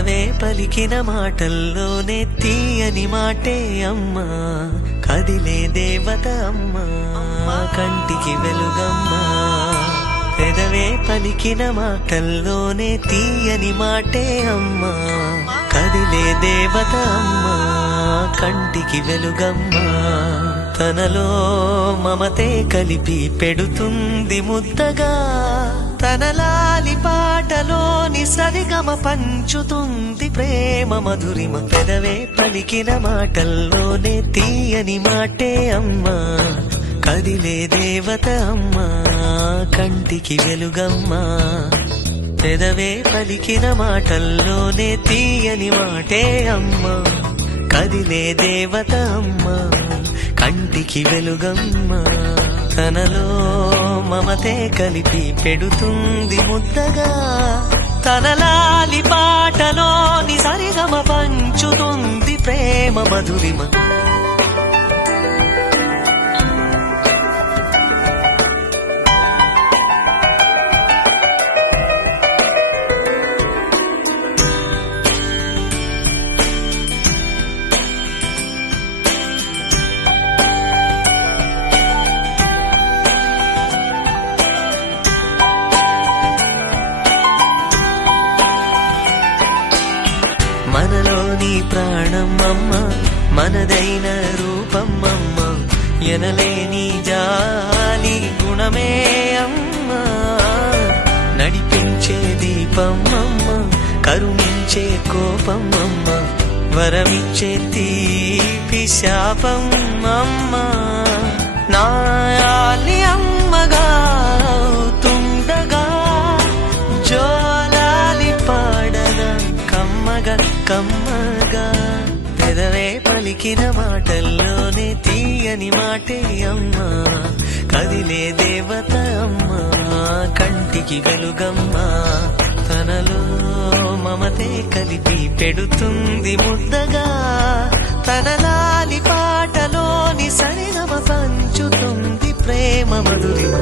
పెదవే పలికిన మాటల్లోనే తీయని మాటే అమ్మా, కదిలే దేవత అమ్మా, కంటికి వెలుగమ్మా. పెదవే పలికిన మాటల్లోనే తీయని మాటే అమ్మా, కదిలే దేవత అమ్మా, కంటికి వెలుగమ్మా. తనలో మమతే కలిపి పెడుతుంది ముద్దగా, తన లాలి పాటలోని సరిగమ పంచుతుంది ప్రేమ మధురిమ. పెదవే పలికిన మాటల్లోనే తీయని మాటే అమ్మా, కదిలే దేవత అమ్మా, కంటికి వెలుగమ్మా. పెదవే పలికిన మాటల్లోనే తీయని మాటే అమ్మా, కదిలే దేవత అమ్మా, కంటికి వెలుగమ్మా. తనలో మమతే కలిపి పెడుతుంది ముద్దగా, తన లాలి పాటలోని సరిగమ పంచుతుంది ప్రేమ మధురిమ. మనలోని ప్రాణం అమ్మ, మనదైన రూపం అమ్మ, ఎనలేని జాలి గుణమే అమ్మ. నడిపించే దీపం అమ్మ, కరుణించే కోపం అమ్మ, వరమిచ్చే తీపి శాపం అమ్మ. నాయాలి అమ్మగా తుండగా, జోలాలి పాడన కమ్మగా కమ్మగా. పెదవే పలికిన మాటల్లోనే తీయని మాటే అమ్మా, కదిలే దేవత అమ్మా, కంటికి వెలుగమ్మా. తనలో మమతే కలిపి పెడుతుంది ముద్దగా, తన లాలి పాటలోని సరిగమ పంచుతుంది ప్రేమ మధురిమ.